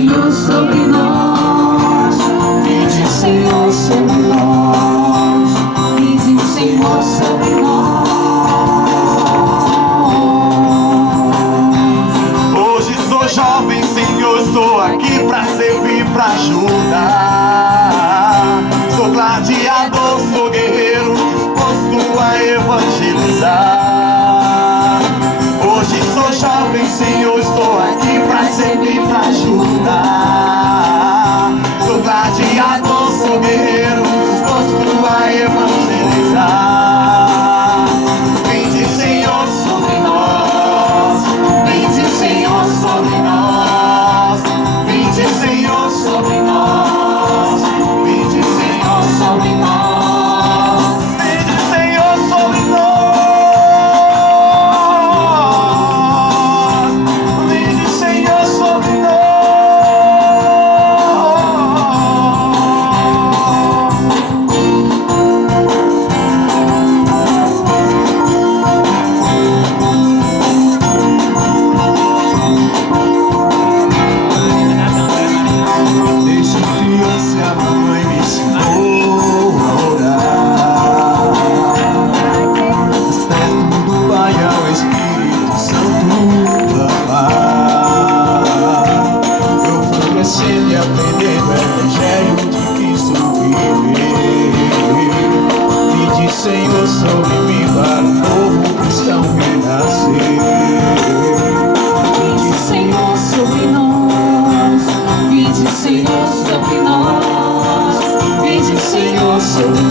Senhor, sobre nós. Vinde, Senhor, sobre nós. Vinde, Senhor, sobre nós. Hoje sou jovem, Senhor, estou aqui pra servir, pra ajudar. Sou gladiador, sou guerreiro, disposto a evangelizar. Hoje sou jovem, Senhor, estou aqui pra servir, pra ajudar. Sou gladiador, sou guerreiro, disposto a evangelizar. Vinde, Senhor, sobre nós. Vinde, Senhor, sobre nós. Vinde, Senhor, sobre nós. Vinde, Senhor, sobre nós. Vinde, Senhor, sobre nós. Vinde, Senhor, sobre nós. Desde criança a mamãe me ensinou a orar. Mas perto do Pai ao Espírito Santo amar. Eu fui crescendo e aprendendo o Evangelho de Cristo viver. Vinde, Senhor, sobre mim para um novo cristão renascer. Vinde, Senhor, sobre nós. Vinde, Senhor, sobre nós. Vinde, Senhor, sobre